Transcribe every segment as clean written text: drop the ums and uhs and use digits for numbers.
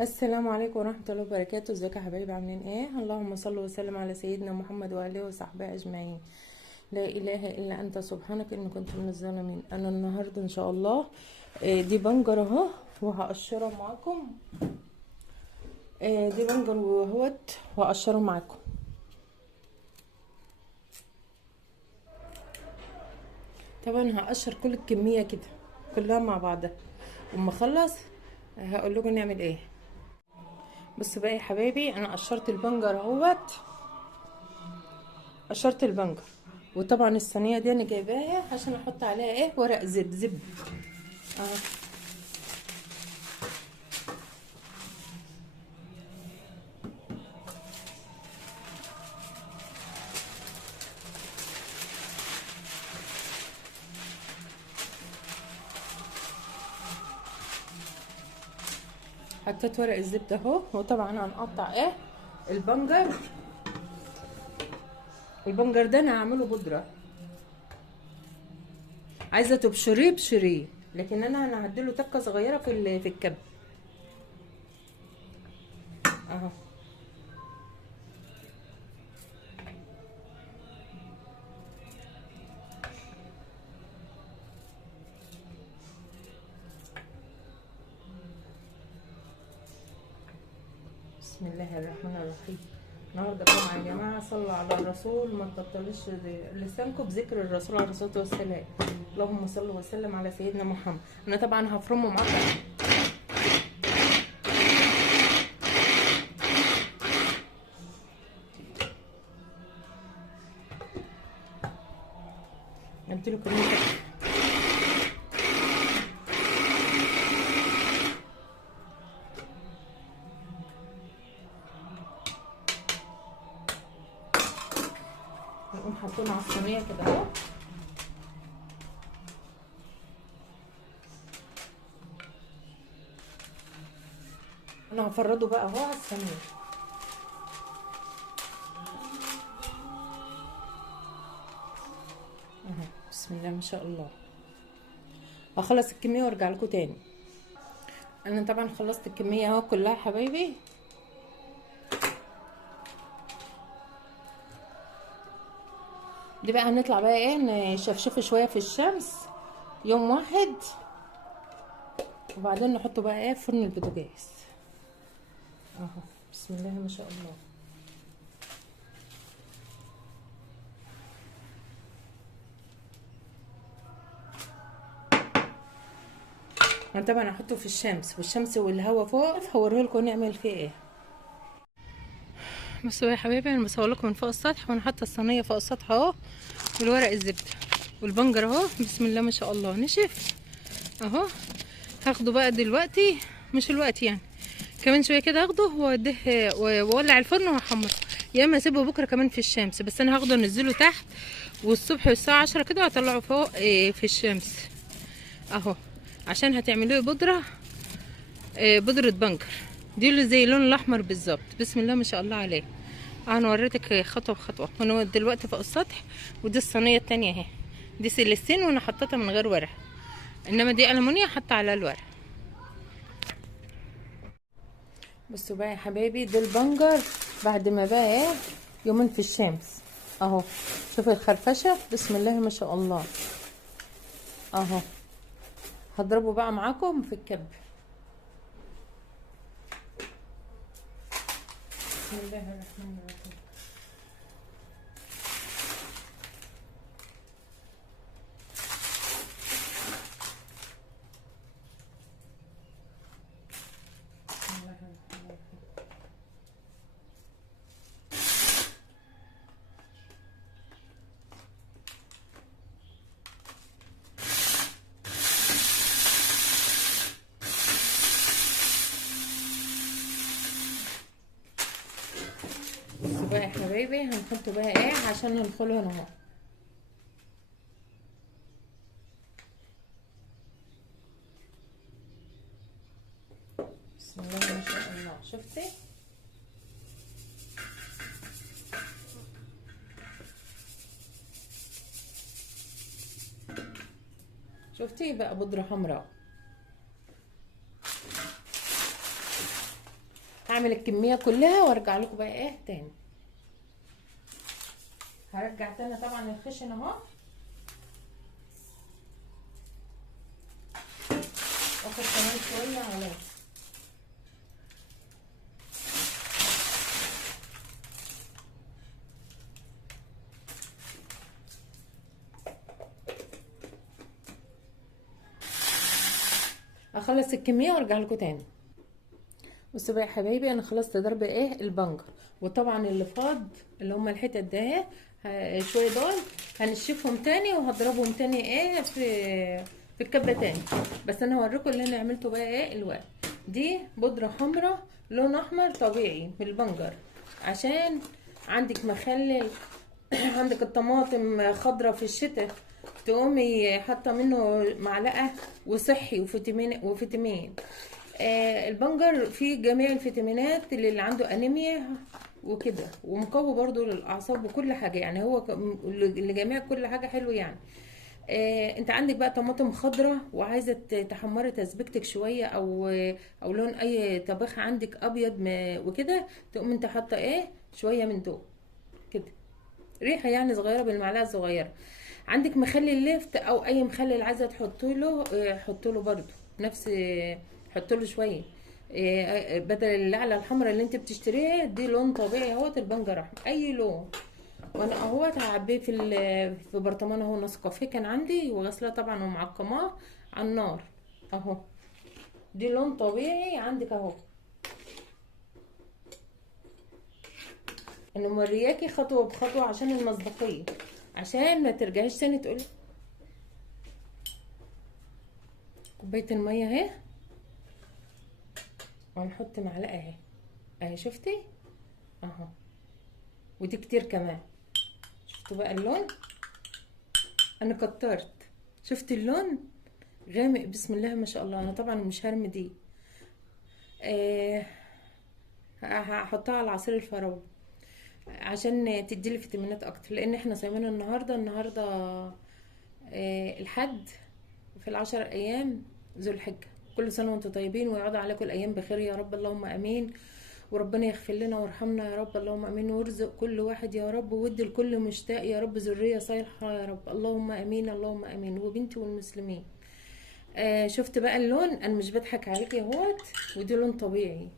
السلام عليكم ورحمة الله وبركاته. ازيكم يا حبايبي؟ عاملين ايه؟ اللهم صل وسلم على سيدنا محمد وآله وصحبه أجمعين. لا إله إلا أنت سبحانك إني كنت من الظالمين. أنا النهاردة إن شاء الله دي بنجر اهو، وهقشرها معاكم. دي بنجر وهوت، وهقشره معاكم. طبعا هقشر كل الكمية كده كلها مع بعضها، وأما أخلص هقول لكم نعمل ايه. بصوا بقى يا حبايبي، أنا قشرت البنجر اهوت، قشرت البنجر. وطبعا الصينيه دي انا جايباها عشان احط عليها ايه، ورق زبده اهو. حطيت ورق الزبده اهو. وطبعا هنقطع ايه البنجر. البنجر ده انا هعمله بودره، عايزه تبشريه بشريه، لكن انا هديله تكه صغيره في الكب اهو. بسم الله الرحمن الرحيم. النهارده جمعه يا جماعه، صلوا على الرسول، ما تبطلوش لسانكم بذكر الرسول عليه الصلاه والسلام. اللهم صل وسلم على سيدنا محمد. انا طبعا هفرمه معاكم. قلت له كميه. نقوم حاطينه على الصينيه كده اهو. انا هفرده بقى اهو على الصينيه اهو. بسم الله ما شاء الله. هخلص الكميه وارجع لكم تاني. انا طبعا خلصت الكميه اهو كلها يا حبايبي. دي بقى هنطلع بقى ايه، نشفشفه شويه في الشمس يوم واحد، وبعدين نحطه بقى ايه في فرن البوتاجاز اهو. بسم الله ما شاء الله. انا طبعا هحطه في الشمس، والشمس والهواء فوق، هوريه لكم نعمل فيه ايه. بصوا يا حبايبي، انا بصور لكم من فوق السطح، وانا حاطه الصينيه فوق السطح اهو، والورق الزبده والبنجر اهو. بسم الله ما شاء الله نشف اهو. هاخده بقى دلوقتي، مش الوقت يعني، كمان شويه كده هاخده واوديه واولع الفرن واحمره، يا اما اسيبه بكره كمان في الشمس. بس انا هاخده انزله تحت، والصبح الساعه 10 كده هطلعه فوق في الشمس اهو، عشان هتعملوه بودره، بودره بنجر. دي اللي زي اللون الاحمر بالظبط. بسم الله ما شاء الله عليه. انا وريتك خطوه بخطوه. انا دلوقتي فوق السطح، ودي الصينيه التانية اهي. دي سيليستين وانا حطيتها من غير ورق، انما دي المونيا حاطه على الورق. بصوا بقى يا حبايبي، ده البنجر بعد ما بقى ايه يومين في الشمس اهو. شوفوا الخرفشه، بسم الله ما شاء الله اهو. هضربه بقى معاكم في الكب. بسم الله الرحمن الرحيم. بصوا بقى يا حبايبي، هنحطه بقى ايه عشان ندخله هنا اهو. بسم الله ما شاء الله. شفتي؟ شفتي بقى بودرة حمراء. هعمل الكميه كلها وارجع لكم بقى ايه تاني. هرجع تاني طبعا الخشن اهو، واخد كمان شويه عليه. اخلص الكميه وارجع لكم تاني. بصوا بقى يا حبايبي، انا خلصت ضرب ايه البنجر، وطبعا اللي فاض اللي هم الحتت ده شويه دول هنشفهم تاني وهضربهم تاني ايه في الكبه تاني. بس انا هوريكم اللي انا عملته بقى ايه الوقت. دي بودره حمراء لون احمر طبيعي من البنجر، عشان عندك مخلل عندك الطماطم خضرة في الشتاء، تقومي حاطه منه معلقه، وصحي وفيتامين. البنجر فيه جميع الفيتامينات اللي عنده انيميا وكده، ومقوي برضو للاعصاب وكل حاجه، يعني هو لجميع كل حاجه حلو يعني. انت عندك بقى طماطم خضراء وعايزه تحمري تسبيكتك شويه، او لون اي طبيخ عندك ابيض وكده، تقوم انت حاطه ايه شويه من دول كده، ريحه يعني صغيره بالمعلقه الصغيره. عندك مخلل ليفت او اي مخلل عايزه تحط له، حط له برده نفس، حط له شويه بدل اللعله الحمراء اللي انت بتشتريها دي، لون طبيعي اهوت البنجر احمر اي لون. وانا اهوت هعبيه في برطمان اهو نسكافيه كان عندي، وغسلاه طبعا ومعقماه على النار اهو. دي لون طبيعي عندك اهو. انا مورياكي خطوه بخطوه عشان المصداقيه، عشان ما ترجعيش تاني تقولي. كوبايه الميه اهي، وهنحط معلقه اهي اهي، شفتي اهو، ودي كتير كمان. شفتوا بقى اللون؟ انا كترت. شفتي اللون غامق بسم الله ما شاء الله. انا طبعا مش هرمي دي، هحطها على عصير الفراوله عشان تديلي فيتامينات اكتر، لان احنا صايمين النهارده الحد في ال10 ايام ذو الحجه. كل سنه وانتم طيبين، ويعود عليكم الايام بخير يا رب، اللهم امين. وربنا يغفر لنا ويرحمنا يا رب، اللهم امين. ويرزق كل واحد يا رب، وودي لكل مشتاق يا رب ذريه صالحه يا رب، اللهم امين اللهم امين. وبنتي والمسلمين. شفت بقى اللون؟ انا مش بضحك عليكي اهوت، ودي لون طبيعي.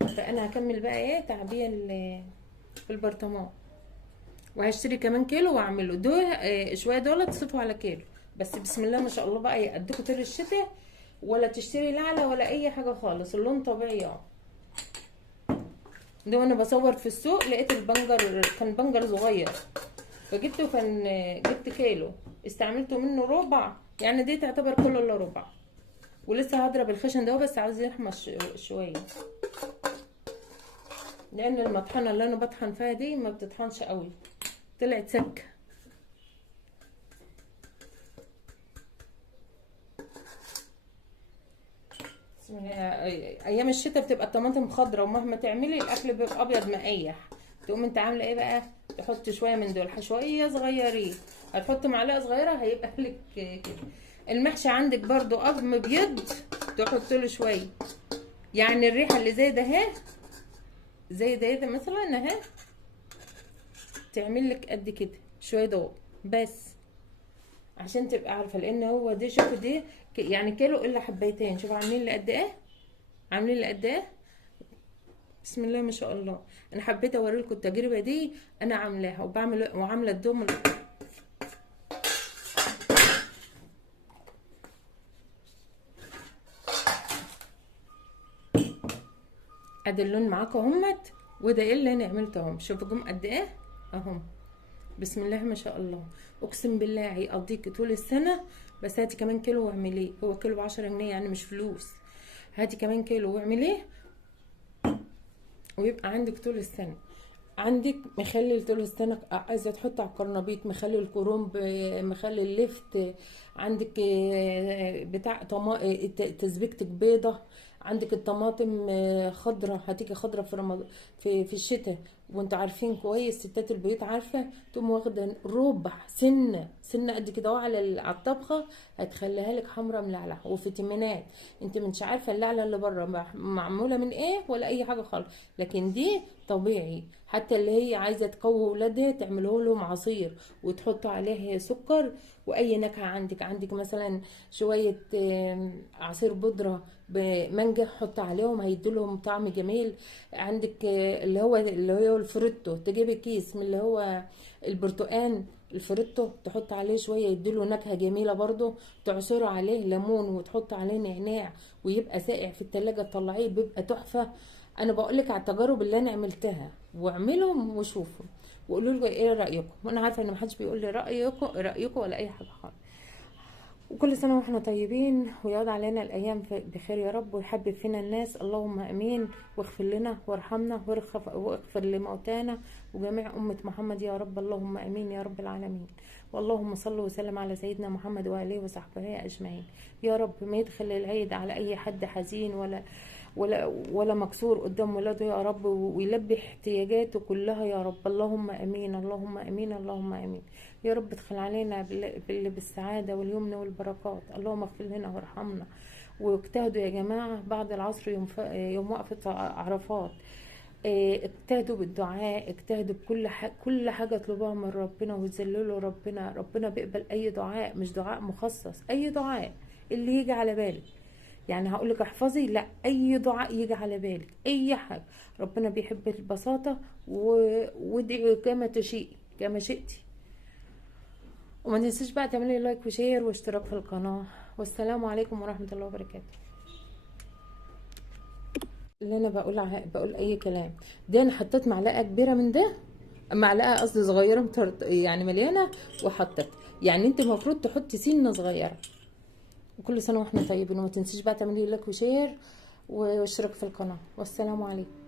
فانا هكمل بقى ايه تعبيه في البرطمان، وهشتري كمان كيلو واعمله دول. شويه دول تصفوا على كيلو بس. بسم الله ما شاء الله بقى يقدكوا طول الشتاء، ولا تشتري لعلة ولا اي حاجه خالص، اللون طبيعي اهو. ده وانا بصور في السوق لقيت البنجر كان بنجر صغير، فجبته، كان جبت كيلو استعملته منه ربع، يعني دي تعتبر كله الا ربع. ولسه هضرب الخشن ده بس عاوز يحمر شويه، لان المطحنه اللي انا بطحن فيها دي ما بتطحنش قوي، طلعت سكه. ايام الشتاء بتبقى الطماطم خضراء، ومهما تعملي الاكل بيبقى ابيض مقيح. تقوم انت عامله ايه بقى؟ تحط شويه من دول شويه صغيرين، هتحط معلقه صغيره هيبقى لك كده. المحشي عندك برضو قرن بيض تحط له شويه، يعني الريحه اللي زي ده اهي، زي ده مثلا اهي، تعمل لك قد كده شويه دول بس، عشان تبقى عارفه. لان هو دي، شوفوا دي يعني كيلو الا حبايتين، شوفوا عاملين لي قد ايه، عاملين لي قد ايه. بسم الله ما شاء الله. انا حبيت اوريلكم التجربه دي انا عاملاها، وعامله الدوم. ادي اللون معاكم اهمت، وده ايه اللي انا عملته اهم. شوفوا جم قد ايه اهم، بسم الله ما شاء الله. اقسم بالله هيقضيكي طول السنه. بس هاتي كمان كيلو واعمليه، هو كيلو ب10 جنيه يعني مش فلوس. هاتي كمان كيلو واعمليه، ويبقى عندك طول السنه. عندك مخلل طول السنه، عايزه تحطي على القرنبيط مخلل كرنب، مخلل لفت، عندك بتاع تسبيكتك بيضه، عندك الطماطم خضرة، هتيجي خضرة في رمضان، في الشتاء، وانتوا عارفين كويس ستات البيوت عارفة، تقوم واخدة ربع سنة سنة قد كده على على الطبخة، هتخليها لك حمرا ملعلع وفيتامينات. انت مش عارفة اللعلة اللي بره معمولة من ايه ولا اي حاجة خالص، لكن دي طبيعي. حتى اللي هي عايزة تقوي ولادها تعمله لهم عصير وتحط عليه سكر، واي نكهة عندك مثلا شوية عصير بودرة بمانجا حط عليهم هيدولهم طعم جميل. عندك اللي هو الفروتو، تجيبي كيس من اللي هو البرتقان الفريتو تحط عليه شويه يديله نكهه جميله برضو، تعصره عليه ليمون وتحط عليه نعناع ويبقى ساقع في التلاجة تطلعيه بيبقى تحفه. انا بقولك على التجارب اللي انا عملتها، واعملهم وشوفوا وقولوا لي ايه رايكم. وانا عارفه ان محدش بيقول لي رايكم ولا اي حاجه خالص. وكل سنة واحنا طيبين، ويعود علينا الأيام بخير يا رب، ويحبب فينا الناس، اللهم أمين. واغفر لنا وارحمنا واغفر لموتانا وجميع أمة محمد يا رب، اللهم أمين يا رب العالمين. واللهم صل وسلم على سيدنا محمد وآله وصحبه أجمعين. يا رب ما يدخل العيد على أي حد حزين ولا مكسور قدام ولاده يا رب، ويلبي احتياجاته كلها يا رب، اللهم امين اللهم امين اللهم امين. يا رب ادخل علينا بالسعاده واليمن والبركات، اللهم اغفر لنا وارحمنا. واجتهدوا يا جماعه بعد العصر يوم وقفه عرفات، اجتهدوا بالدعاء، اجتهدوا كل حاجه اطلبوها من ربنا وتذللوا ربنا. ربنا بيقبل اي دعاء، مش دعاء مخصص، اي دعاء اللي يجي على بالك. يعني هقول لك احفظي، لا، اي دعاء يجي على بالك، اي حاجه. ربنا بيحب البساطه، وادعي كما تشيء كما شئتي. وما تنسيش بقى تعملي لايك وشير واشتراك في القناه. والسلام عليكم ورحمه الله وبركاته. اللي انا بقول اي كلام ده، انا حطيت معلقه كبيره من ده، معلقه قصدي صغيره يعني مليانه، وحطيت، يعني انت المفروض تحطي سنه صغيره. وكل سنه واحنا طيبين. وما تنسيش بقى تعملي لايك وشير واشتراك في القناه. والسلام عليكم.